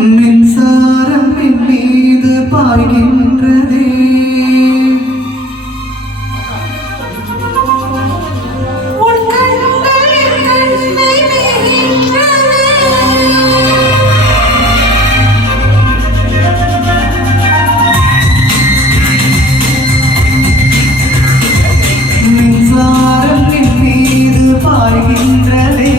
மின்சாரம் என் மீது பாய்கின்றதே மின்சாரம் என் மீது பாய்கின்றதே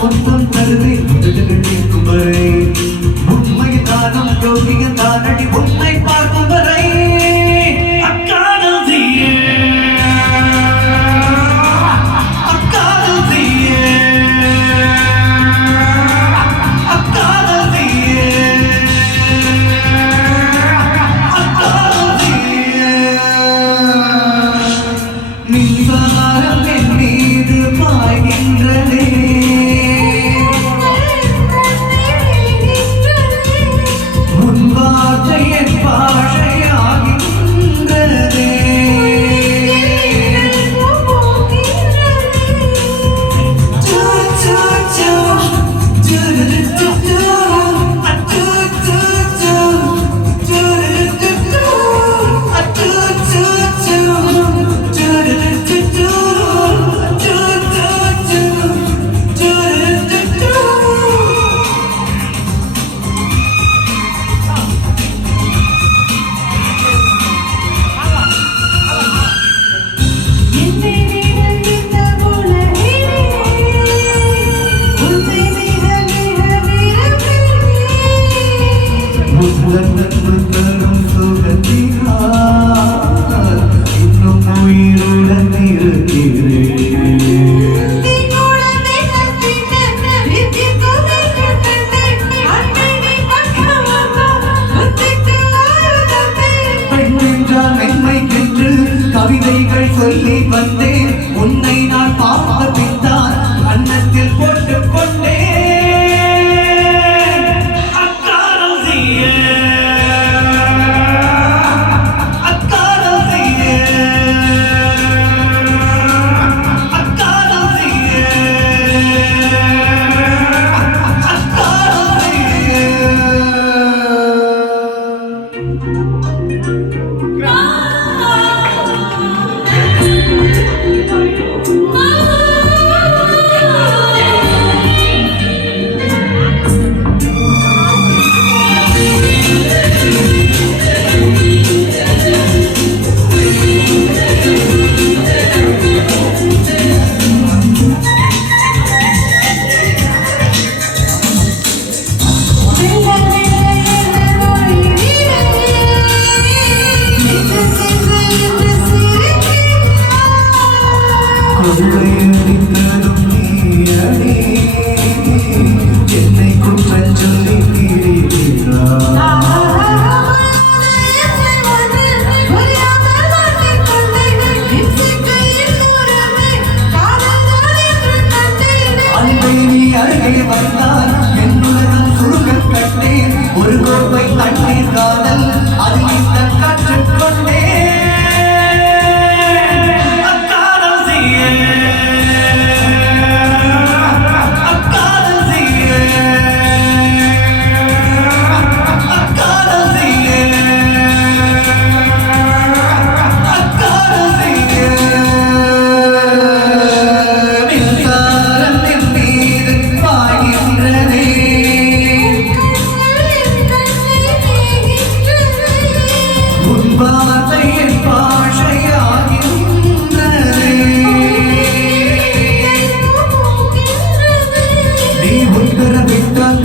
மொத்தம் தருவே முதல்களுக்கும் வரை உண்மை தானம் யோகிய தானடி உண்மை பார்க்கும் வரை அக்காதல் தீயே அக்காதல் தீயே அக்காதல் தீயே அக்காதல் தீயே மின்சாரம் என் மீது பாய்கின்றதே இன்னும் உயிருடன் கவிதைகள் சொல்லி வந்தேன் உன்னை நான் பார்த்த பின்தான் அன்னத்தில் போட்டுக் கொண்டேன் என்னை குற்றம் சொல்லி அன்பை நீ அருகே வந்தால் என்னுடன் சுருங்க கட்டேன் ஒரு கோப்பை தண்ணீர் காதல் அது இந்த கற்றுக்கொண்டே நீ உத்தரவிட்டால்